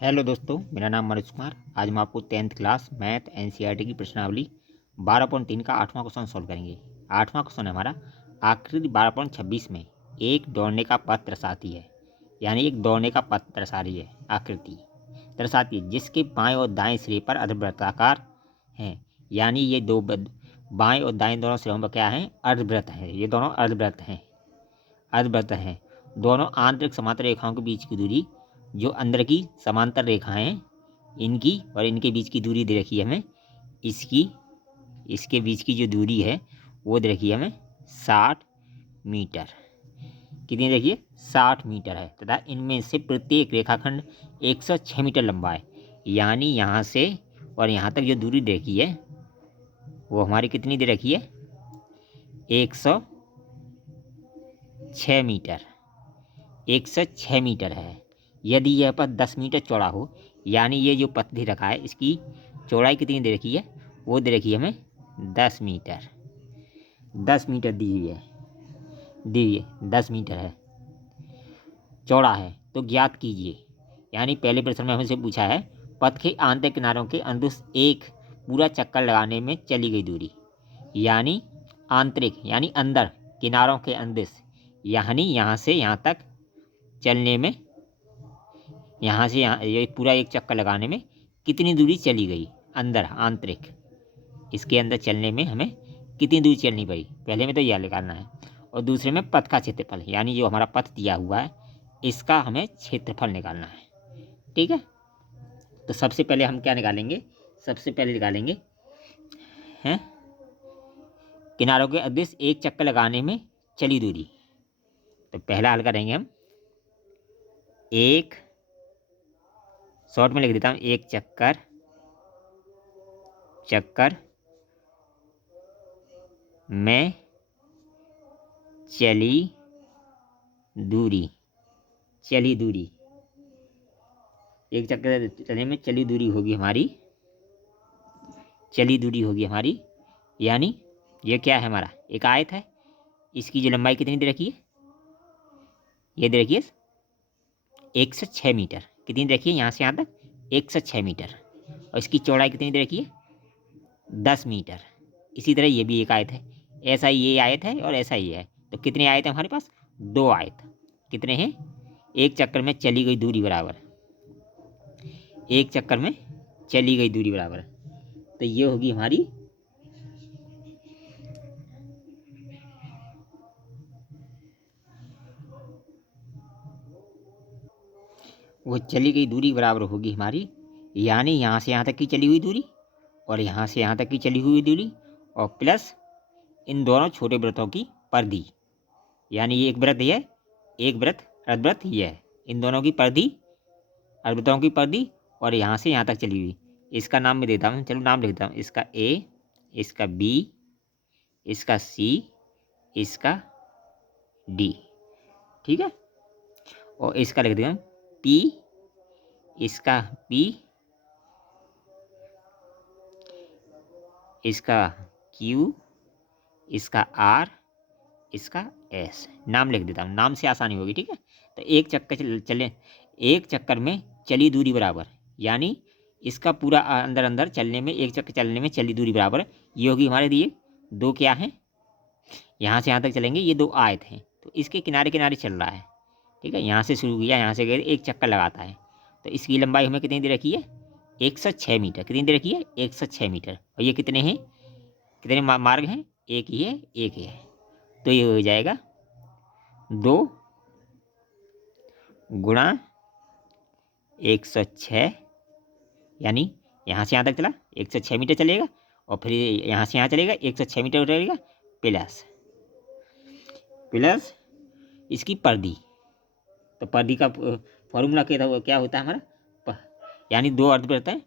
Hello दोस्तों, मेरा नाम मनोज कुमार। आज हम आपको 10th क्लास मैथ एनसीईआरटी की प्रश्नावली 12.3 का 8वां क्वेश्चन सॉल्व करेंगे। 8वां क्वेश्चन है हमारा, आकृति 12.26 में एक दौड़ने का पथ दर्शाती है। यानी एक दौड़ने का पथ दर्शा रही है, आकृति दर्शाती है जिसके बाएं और दाएं सिरे पर अर्धवृत्ताकार हैं। यानी ये बाएं और दाएं दोनों सिरों पर क्या है, अर्धवृत्त है। ये दोनों अर्धवृत्त हैं। दोनों आंतरिक समांतर रेखाओं के बीच की दूरी, जो अंदर की समांतर रेखाएं इनकी और इनके बीच की दूरी दे रखी है हमें, इसके बीच की जो दूरी है वो दे रखी है हमें 60 मीटर। कितनी देखिए, 60 मीटर है तथा इनमें से प्रत्येक रेखाखंड 106 मीटर लंबा है। यानी यहाँ से और यहाँ तक जो दूरी दे रखी है वो हमारी कितनी दे रखी है, 106 मीटर। 106 मीटर है। यदि यह पथ 10 मीटर चौड़ा हो, यानी ये जो पथ दे रखा है इसकी चौड़ाई कितनी दे रखी है, वो दे रखी है हमें 10 मीटर। 10 मीटर दी हुई है, 10 मीटर है, चौड़ा है, तो ज्ञात कीजिए। यानी पहले प्रश्न में हमसे पूछा है, पथ के आंतरिक किनारों के अनुदिश एक पूरा चक्कर लगाने में चली गई दूरी। यानी आंतरिक यानी अंदर, किनारों के अनुदिश यानी यहाँ से यहाँ तक चलने में, यहाँ से यहाँ ये पूरा एक चक्कर लगाने में कितनी दूरी चली गई अंदर, आंतरिक इसके अंदर चलने में हमें कितनी दूरी चलनी पड़ी, पहले में तो यह निकालना है। और दूसरे में पथ का क्षेत्रफल, यानी जो हमारा पथ दिया हुआ है इसका हमें क्षेत्रफल निकालना है। ठीक है, तो सबसे पहले हम क्या निकालेंगे, सबसे पहले निकालेंगे हैं किनारों के अदिश एक चक्कर लगाने में चली दूरी। तो पहला हल करेंगे हम, एक शॉर्ट में लिख देता हूँ, एक चक्कर में चली दूरी, एक चक्कर चलने में चली दूरी होगी हमारी, यानी ये क्या है हमारा, एक आयत है। इसकी जो लंबाई कितनी दे रखी है, ये दे रखी है 106 मीटर। कितनी दे रखी है, यहाँ से यहाँ तक 106 मीटर। और इसकी चौड़ाई कितनी दे रखी है, 10 मीटर। इसी तरह ये भी एक आयत है, ऐसा ही ये आयत है और ऐसा ही है। तो कितने आयत हैं हमारे पास, 2 आयत। कितने हैं, एक चक्कर में चली गई दूरी बराबर, एक चक्कर में चली गई दूरी बराबर। तो ये होगी हमारी वो चली गई दूरी बराबर होगी हमारी, यानी यहाँ से यहाँ तक की चली हुई दूरी और यहाँ से यहाँ तक की चली हुई दूरी, और प्लस इन दोनों छोटे वृत्तों की परिधि। यानी ये एक वृत्त है, एक वृत्त अर्धवृत्त ये है, इन दोनों की परिधि, अर्धवृत्तों की परिधि और यहाँ से यहाँ तक चली हुई। इसका नाम मैं देता हूँ, चलो नाम लिख देता हूँ, इसका ए, इसका बी, इसका सी, इसका डी। ठीक है, और इसका लिख देता हूँ पी, इसका पी, इसका क्यू, इसका आर, इसका एस। नाम लिख देता हूँ, नाम से आसानी होगी। ठीक है, तो एक चक्कर चले, एक चक्कर में चली दूरी बराबर, यानी इसका पूरा अंदर अंदर चलने में, एक चक्कर चलने में चली दूरी बराबर ये होगी हमारे दिए दो, क्या हैं, यहाँ से यहाँ तक चलेंगे, ये 2 आयत हैं, तो इसके किनारे किनारे चल रहा है। ठीक है, यहाँ से शुरू किया, यहाँ से गए, एक चक्कर लगाता है, तो इसकी लंबाई हमें कितनी दे रखी है, 106 मीटर। कितनी दे रखी है, 106 मीटर। और ये कितने हैं, कितने मार्ग हैं, एक ही है, एक ही है। तो ये हो जाएगा 2 गुणा 106, यानी यहाँ से यहाँ तक चला 106 मीटर चलेगा, और फिर यहाँ से यहाँ चलेगा 106 मीटर चलेगा, प्लस इसकी परिधि। तो परिधि का फॉर्मूला क्या होता है हमारा, यानी 2 अर्धवृत्त हैं,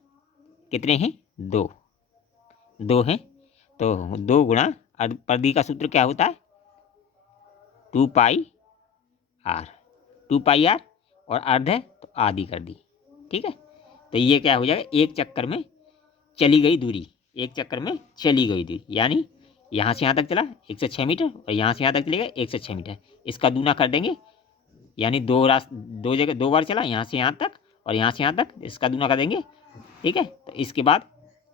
कितने हैं, 2 हैं, तो 2 गुणा परिधि का सूत्र क्या होता है, 2 पाई आर, और अर्ध है तो आधी कर दी। ठीक है, तो ये क्या हो जाएगा, एक चक्कर में चली गई दूरी, यानी यहाँ से यहाँ तक चला 106 मीटर और यहाँ से यहाँ तक चलेगा 106 मीटर। इसका दूना कर देंगे, यानी 2 जगह 2 बार चला यहाँ से यहाँ तक, और यहाँ से यहाँ तक इसका दूना कर देंगे। ठीक है, तो इसके बाद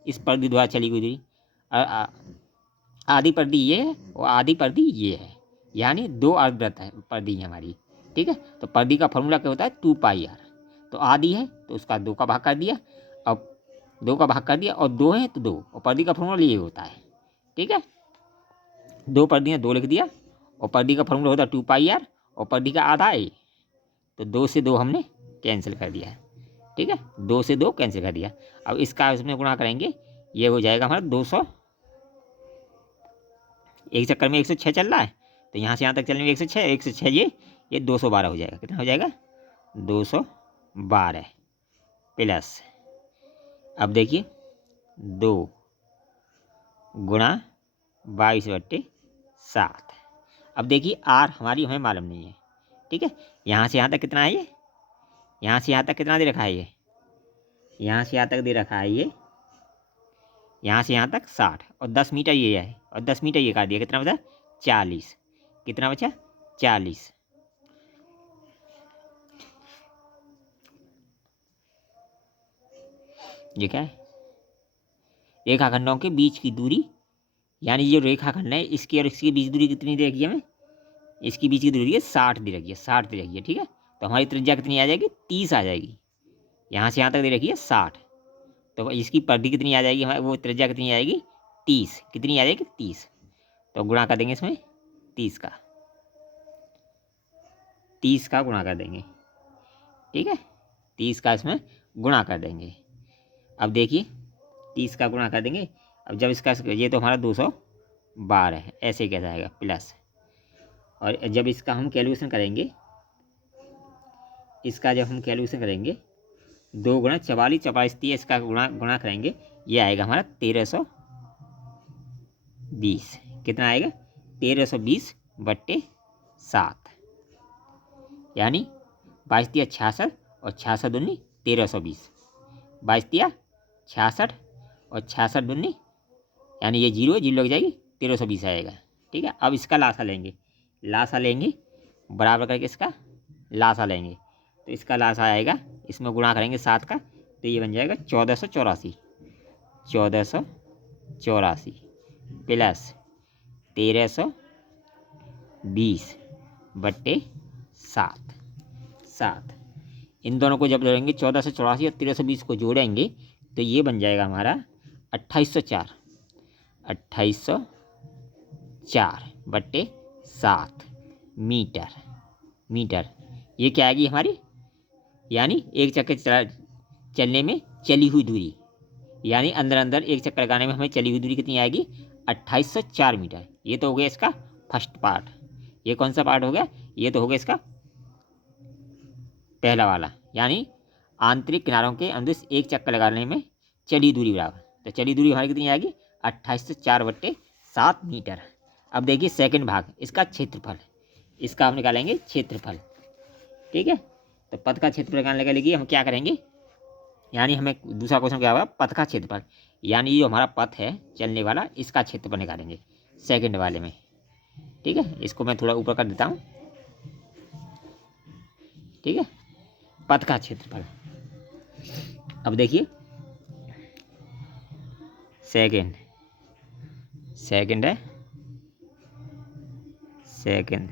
इस परिधि द्वारा चली हुई दूरी आधी परिधि ये है और आधी परिधि ये है, यानी 2 अर्धवृत्त है परिधि हमारी। ठीक है, तो परिधि का फॉर्मूला क्या होता है 2πr। तो आधी है तो उसका 2 का भाग कर दिया, अब 2 का भाग कर दिया, और 2 है तो 2, और परिधि का फॉर्मूला ये होता है। ठीक है, 2 परिधि है 2 लिख दिया, और परिधि का फॉर्मूला होता है 2πr, और परिधि का आधा है, तो 2 से 2 हमने कैंसिल कर दिया। ठीक है, 2 से 2 कैंसिल कर दिया। अब इसका इसमें गुणा करेंगे, ये हो जाएगा हमारा 200। एक चक्कर में 106 चल रहा है, तो यहाँ से यहाँ तक चलने में 106, 106 ये 212 हो जाएगा। कितना हो जाएगा 212 प्लस, अब देखिए 2 गुणा 22/7। अब देखिए आर हमारी हमें मालूम नहीं है। ठीक है, यहाँ से यहाँ तक कितना है ये, यहाँ से यहाँ तक कितना दे रखा है ये, यहाँ से यहाँ तक दे रखा है ये, यहाँ से यहाँ तक 60, और 10 मीटर ये है, और 10 मीटर ये काट दिया, कितना बचा 40। कितना बचा 40। ये क्या है, रेखाखंडों के बीच की दूरी, यानी जो रेखाखंड है इसकी और इसकी बीच दूरी कितनी दे रखी है हमें, इसकी बीच की दूरी है 60 दे रखी है, 60 दे रखी है। ठीक है, तो हमारी त्रिज्या कितनी आ जाएगी 30 आ जाएगी। यहाँ से यहाँ तक दे रखी है 60, तो इसकी परिधि कितनी आ जाएगी हमारी, वो त्रिज्या कितनी आएगी 30। कितनी आ जाएगी 30, तो गुणा कर देंगे इसमें 30 का, 30 का गुणा कर देंगे। ठीक है, 30 का इसमें गुणा कर देंगे। अब देखिए 30 का गुणा कर देंगे, अब जब इसका ये तो हमारा 212 है, ऐसे कैसा आएगा प्लस, और जब इसका हम कैलकुलेशन करेंगे, इसका जब हम कैलकुलेशन करेंगे 2 गुणा 44, 44 30, इसका गुणा करेंगे, ये आएगा हमारा 1320। कितना आएगा 1320/7, यानी 22 तिया 66 और 66 दूनी 1320, 22 तिया 66 और 66 दूनी, यानी ये 0 लग जाएगी, 1320 आएगा। ठीक है, अब इसका लासा लेंगे, लासा लेंगे बराबर करके इसका लासा लेंगे, तो इसका लासा आएगा, इसमें गुणा करेंगे 7 का, तो ये बन जाएगा 1484, 1484 प्लस 1320/7। इन दोनों को जब जोड़ेंगे 1484 और 1320 को जोड़ेंगे, तो ये बन जाएगा हमारा 2804, 2804/7 मीटर। ये क्या आएगी हमारी, यानी एक चक्कर चलने में चली हुई दूरी, यानी अंदर अंदर एक चक्कर लगाने में हमें चली हुई दूरी कितनी आएगी 2804 मीटर। ये तो हो गया इसका फर्स्ट पार्ट। ये कौन सा पार्ट हो गया, ये तो हो गया इसका पहला वाला, यानी आंतरिक किनारों के अंदर एक चक्कर लगाने में चली दूरी बराबर। तो चली दूरी हमारी कितनी आएगी 2804/7 मीटर। अब देखिए सेकंड भाग, इसका क्षेत्रफल, इसका हम निकालेंगे क्षेत्रफल। ठीक है, तो पथ का क्षेत्रफल निकालने के लिए हम क्या करेंगे, यानी हमें दूसरा क्वेश्चन क्या होगा, पथ का क्षेत्रफल, यानी जो हमारा पथ है चलने वाला, इसका क्षेत्रफल निकालेंगे सेकंड वाले में। ठीक है, इसको मैं थोड़ा ऊपर कर देता हूँ। ठीक है, पथ का क्षेत्रफल। अब देखिए सेकंड है, सेकंड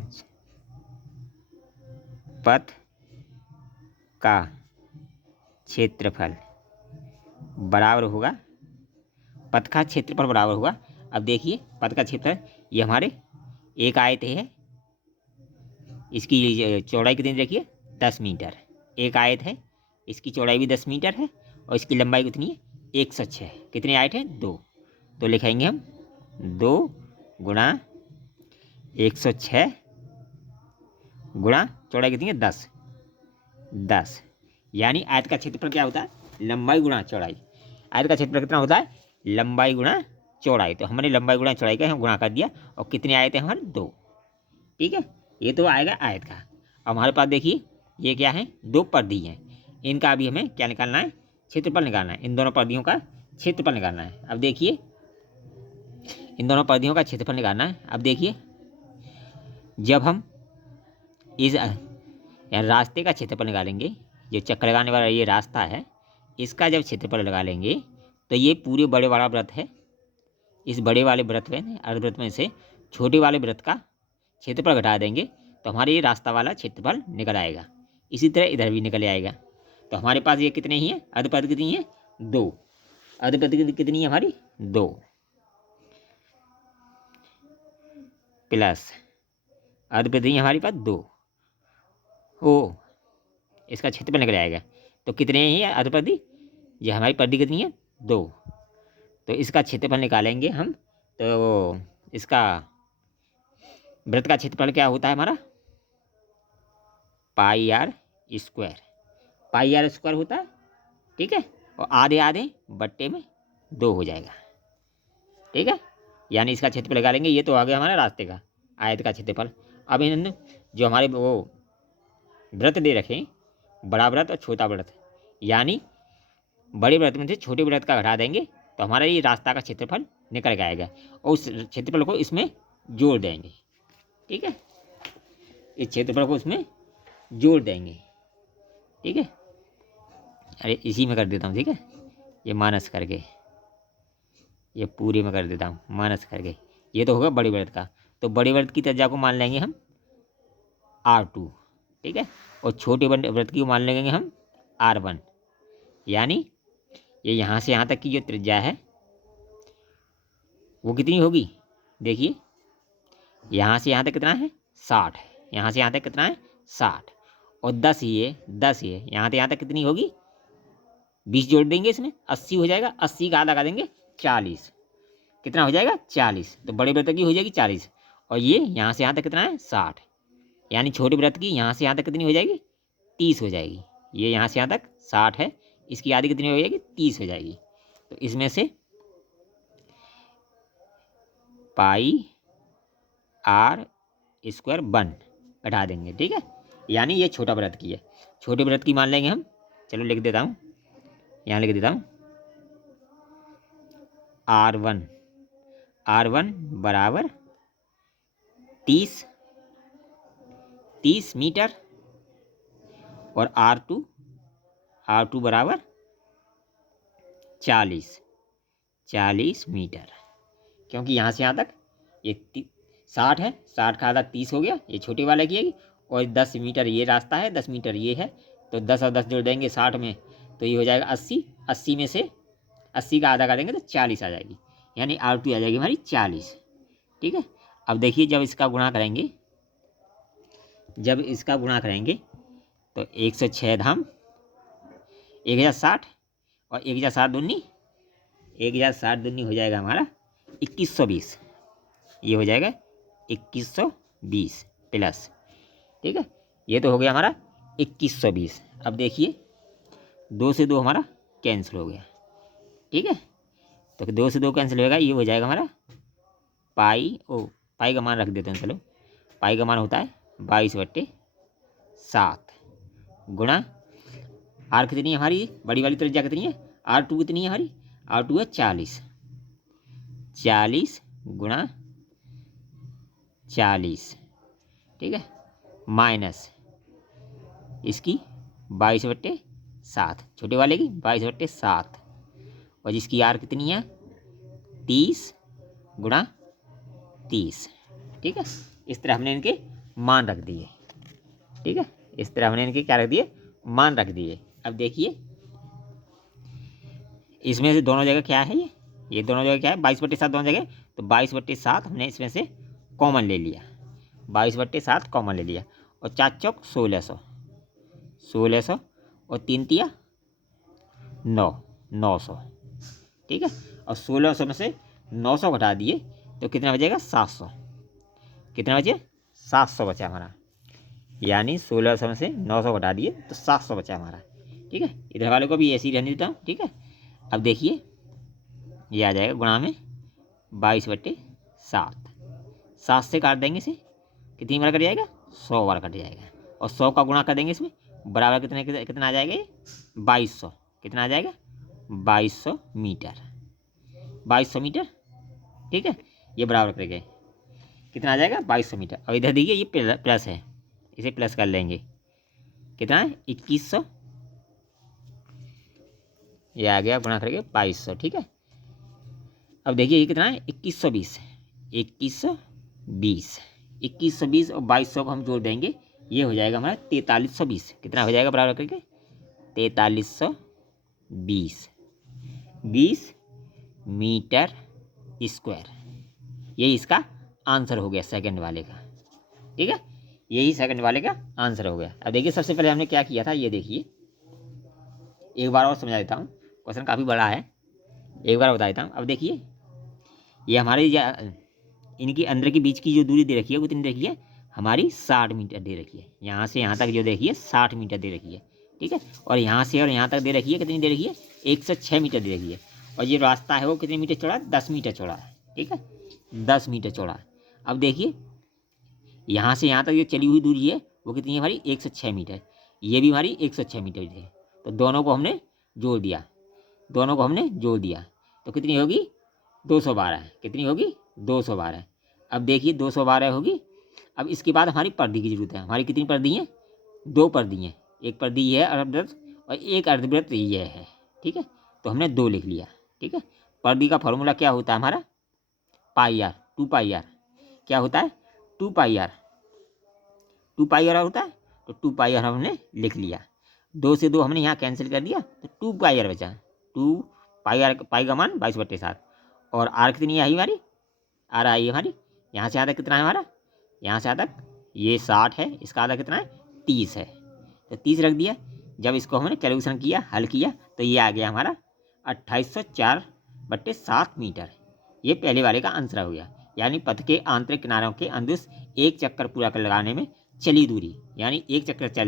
पथ का क्षेत्रफल बराबर होगा, पथ का क्षेत्रफल बराबर होगा। अब देखिए पथ का क्षेत्रफल, ये हमारे एक आयत है, इसकी चौड़ाई कितनी रखिए 10 मीटर, एक आयत है, इसकी चौड़ाई भी 10 मीटर है, और इसकी लंबाई कितनी है 106। कितने आयत है 2, तो लिखेंगे हम 2 गुणा 106 गुणा चौड़ाई कितनी है 10, यानी आयत का क्षेत्रफल क्या होता है, लंबाई गुणा चौड़ाई। आयत का क्षेत्रफल कितना होता है, लंबाई गुणा चौड़ाई। तो हमने लंबाई गुणा चौड़ाई का हम गुणा कर दिया, और कितने आयत है हमारे 2। ठीक है, ये तो आएगा आयत का। अब हमारे पास देखिए ये क्या है, 2 परिधि हैं, इनका अभी हमें क्या निकालना है, क्षेत्रफल निकालना है। इन दोनों परिधियों का क्षेत्रफल निकालना है। अब देखिए इन दोनों परिधियों का क्षेत्रफल निकालना है। अब देखिए जब हम इस रास्ते का क्षेत्रफल निकालेंगे, जो चक्कर लगाने वाला ये रास्ता है, इसका जब क्षेत्रफल लगा लेंगे तो ये पूरे बड़े वाला वृत्त है, इस बड़े वाले वृत्त में, अर्धवृत्त में से छोटे वाले वृत्त का क्षेत्रफल घटा देंगे तो हमारे ये रास्ता वाला क्षेत्रफल निकल आएगा। इसी तरह इधर भी निकल आएगा। तो हमारे पास ये कितने ही हैं, अर्धपद कितनी है, 2। अर्धपद कितनी है हमारी, 2 प्लस अर्धपद है हमारे पास 2। ओ इसका क्षेत्रफल निकल आएगा। तो कितने ही है अर्धपदी, ये हमारी पदी कितनी है, 2। तो इसका क्षेत्रफल निकालेंगे हम, तो इसका वृत्त का क्षेत्रफल क्या होता है हमारा, pi R square, pi R square होता है। ठीक है, और आधे आधे बट्टे में 2 हो जाएगा। ठीक है, यानी इसका क्षेत्रफल लगा लेंगे। ये तो आ गया हमारा रास्ते का आयत का क्षेत्रफल। अब इन जो हमारे वो वृत्त दे रखे, बड़ा वृत्त और छोटा वृत्त, यानी बड़े वृत्त में से छोटे वृत्त का घटा देंगे तो हमारा ये रास्ता का क्षेत्रफल निकल के आएगा और उस क्षेत्रफल को इसमें जोड़ देंगे। ठीक है, इस क्षेत्रफल को इसमें जोड़ देंगे। ठीक है, अरे इसी में कर देता हूँ। ठीक है, ये माइनस करके, ये पूरे में कर देता हूँ माइनस करके। ये तो होगा बड़े वृत्त का, तो बड़े वृत्त की त्रिज्या को मान लेंगे हम R2। ठीक है, और छोटे वृत्त की मान लेंगे हम R1। यानी ये यहाँ से यहाँ तक की जो त्रिज्या है वो कितनी होगी, देखिए यहाँ से यहाँ तक कितना है, 60 है। यहाँ से यहाँ तक कितना है, 60, और 10 ये 10 ये यहाँ से यहाँ तक कितनी होगी, 20 जोड़ देंगे इसमें, 80 हो जाएगा। 80 का आधा लगा देंगे 40, कितना हो जाएगा, 40। तो बड़े वृत्त की हो जाएगी 40, और ये यहाँ से यहाँ तक कितना है, 60। यानी छोटे वृत्त की यहाँ से यहाँ तक कितनी हो जाएगी, 30 हो जाएगी। ये यहाँ से यहाँ तक 60 है, इसकी आधी कितनी हो जाएगी, 30 हो जाएगी। तो इसमें से पाई आर स्क्वायर 1 घटा देंगे। ठीक है, यानी ये छोटा वृत्त की है। छोटे वृत्त की मान लेंगे हम, चलो लिख देता हूँ, यहाँ लिख देता हूँ R1 बराबर 30 मीटर, और R2 बराबर 40 मीटर। क्योंकि यहाँ से यहाँ तक ये 60 है, 60 का आधा 30 हो गया, ये छोटे वाले की है, और 10 मीटर ये रास्ता है, 10 मीटर ये है, तो 10 और 10 जोड़ देंगे 60 में, तो ये हो जाएगा 80। 80 में से 80 का आधा करेंगे तो 40 आ जाएगी, यानी R2 आ जाएगी हमारी 40। ठीक है, अब देखिए जब इसका गुणा करेंगे, तो 106 धाम 1060, और 1060 दूनी 1060 दूनी हो जाएगा हमारा 2120। ये हो जाएगा 2120 प्लस। ठीक है, ये तो हो गया हमारा 2120। अब देखिए 2 से 2 हमारा कैंसिल हो गया। ठीक है, तो 2 से 2 कैंसिल होगा, ये हो जाएगा हमारा पाई का मान रख देते हैं। चलो, पाई का मान होता है 22/7 गुणा आर कितनी है हमारी, बड़ी वाली त्रिज्या कितनी है, R2 कितनी है हमारी, R2 है 40 गुणा 40। ठीक है, माइनस इसकी 22/7, छोटे वाले की 22/7, और जिसकी आर कितनी है 30 गुणा 30। ठीक है, इस तरह हमने इनके मान रख दिए। ठीक है, इस तरह हमने इनके क्या रख दिए, मान रख दिए। अब देखिए इसमें से दोनों जगह क्या है, ये दोनों जगह क्या है, 22/7 दोनों जगह, तो 22/7 हमने इसमें से कॉमन ले लिया, 22/7 कॉमन ले लिया, और 4 चौक 1600 और 3 तिया 900। ठीक है, और 1600 में से 900 घटा दिए तो कितना बचेगा, 700। कितना बचे, 700 बचा हमारा, यानी 1600 में से 900 घटा दिए तो 700 बचा हमारा। ठीक है, इधर वाले को भी ऐसे ही रहने देता हूँ। ठीक है, अब देखिए ये आ जाएगा गुणा में 22/7, 7 से काट देंगे इसे, कितनी बार कट जाएगा, 100 बार कट जाएगा, और 100 का गुणा कर देंगे इसमें, बराबर कितना आ जाएगा ये, 2200। कितना आ जाएगा, 2200 मीटर, 2200 मीटर। ठीक है, ये बराबर करेंगे, कितना आ जाएगा, 2200 मीटर। और इधर देखिए ये प्लस है, इसे प्लस कर लेंगे, कितना है, 2100 ये आ गया गुणा करके 2200, ठीक है। अब देखिए ये कितना है 2120, 2120, 2120 और 2200 को हम जोड़ देंगे, ये हो जाएगा हमारा 4320। कितना हो जाएगा बराबर करके 4320 20 मीटर स्क्वायर। यही इसका आंसर हो गया सेकंड वाले का, ठीक है। यही सेकंड वाले का आंसर हो गया। अब देखिए सबसे पहले हमने क्या किया था, ये देखिए एक बार और समझा देता हूँ, क्वेश्चन काफ़ी बड़ा है, एक बार बता देता हूँ। अब देखिए ये हमारे इनकी अंदर के बीच की जो दूरी दे रखी है वो कितनी दे रखी है हमारी 60 मीटर दे रखी है। यहाँ से यहाँ तक जो देखिए 60 मीटर दे रखी है, ठीक है। और यहाँ से और यहाँ तक दे रखी है कितनी दे रखी है 106 मीटर दे रखी है। और ये रास्ता है वो कितने मीटर चौड़ा है 10 मीटर चौड़ा है, ठीक है, 10 मीटर चौड़ा है। अब देखिए यहाँ से यहाँ तक जो चली हुई दूरी है वो कितनी है हमारी 106 मीटर, ये भी हमारी 106 मीटर है। तो दोनों को हमने जोड़ दिया, दोनों को हमने जोड़ दिया तो कितनी होगी 212, कितनी होगी 212। अब देखिए 212 होगी। अब इसके बाद हमारी पर्दी की जरूरत है। हमारी कितनी पर्दी हैं 2 पर्दी हैं, एक पर्दी ये है अर्धवृत्त और एक अर्धवृत्त ये है, ठीक है। तो हमने 2 लिख लिया, ठीक है। पर्दी का फॉर्मूला क्या होता है हमारा पाई आर, 2 पाई आर। क्या होता है 2 पाई आर, 2 पाई आर होता है। तो 2 पाई आर हमने लिख लिया, 2 से 2 हमने यहाँ कैंसिल कर दिया तो 2 पाई आर बचा। 2 पाई आर, पाई का मान 22/7। और आर कितनी आई हमारी, आर आई हमारी यहाँ से आधा कितना है हमारा, यहाँ से आधा ये 60 है, इसका आधा कितना है 30 है। तो 30 रख दिया। जब इसको हमने कैलकुलेशन किया हल किया तो ये आ गया हमारा 2804/7 मीटर। ये पहले वाले का आंसर हो गया। यानी पथ के आंतरिक किनारों के अंदुस एक चक्कर पूरा कर लगाने में चली दूरी, यानी एक चक्र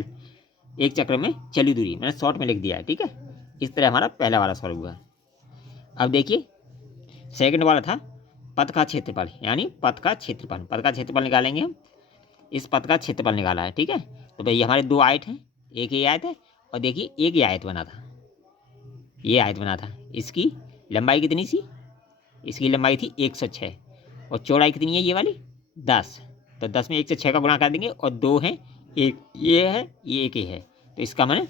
में चली दूरी मैंने शॉर्ट में लिख दिया है, ठीक है। इस तरह हमारा पहला वाला सॉल्व हुआ। अब देखिए सेकंड वाला था पथ का क्षेत्रफल, यानी पथ का क्षेत्रफल, पथ का क्षेत्रफल निकालेंगे हम। इस पथ का क्षेत्रफल निकाला है, ठीक है। तो भाई हमारे 2 आयत हैं, एक ये आयत है और देखिए एक ये आयत बना था, ये आयत बना था। इसकी लंबाई कितनी सी, इसकी लंबाई थी 106 और चौड़ाई कितनी है ये वाली 10। तो 10 में 106 का गुणा कर देंगे और 2 हैं, एक ये है ये एक ये है, तो इसका मैंने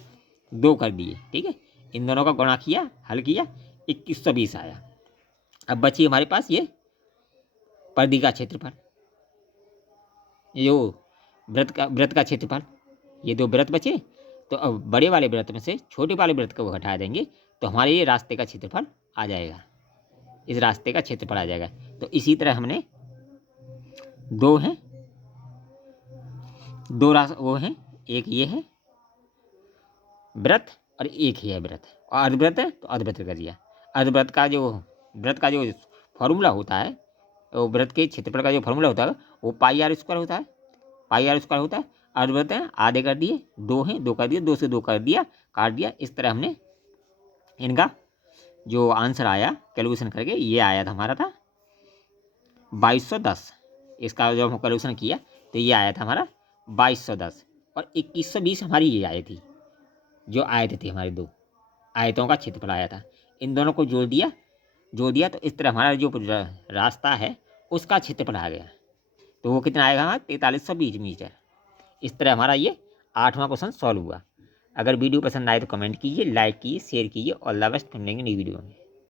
2 कर दिए, ठीक है। इन दोनों का गुणा किया हल किया 2120 आया। अब बची हमारे पास ये पर्दी का क्षेत्रफल, जो व्रत का क्षेत्रफल, ये 2 व्रत बचे। तो अब बड़े वाले व्रत में से छोटे वाले व्रत को हटा देंगे तो हमारे ये रास्ते का क्षेत्रफल आ जाएगा, इस रास्ते का क्षेत्रफल आ जाएगा। तो इसी तरह हमने 2 हैं, 2 वो हैं, एक ये है व्रत और एक ही है व्रत, और अर्धव्रत है तो अर्धव्रत कर दिया। अर्धव्रत का जो व्रत का जो फॉर्मूला होता है, वो व्रत के क्षेत्रफल का जो फॉर्मूला होता है वो पाई आर स्क्वायर होता है, पाई आर स्क्वायर होता है। अर्धव्रत है आधे कर दिए, 2 हैं 2 कर दिए, 2 से 2 कर दिया, काट दिया। इस तरह हमने इनका जो आंसर आया कैलकुलेशन करके ये आया था हमारा था 2210। इसका जब हम कैलकुलेशन किया तो ये आया था हमारा 2210 और 2120 हमारी ये आई थी, जो आयत थी हमारी 2 आयतों का क्षेत्रफल आया था। इन दोनों को जोड़ दिया तो इस तरह हमारा जो रास्ता है उसका क्षेत्रफल आ गया। तो वो कितना आएगा हमारा 4320 मीटर। इस तरह हमारा ये 8वां क्वेश्चन सॉल्व हुआ। अगर वीडियो पसंद आए तो कमेंट कीजिए, लाइक कीजिए, शेयर कीजिए। ऑल द बेस्ट, मिलेंगे नई वीडियो में।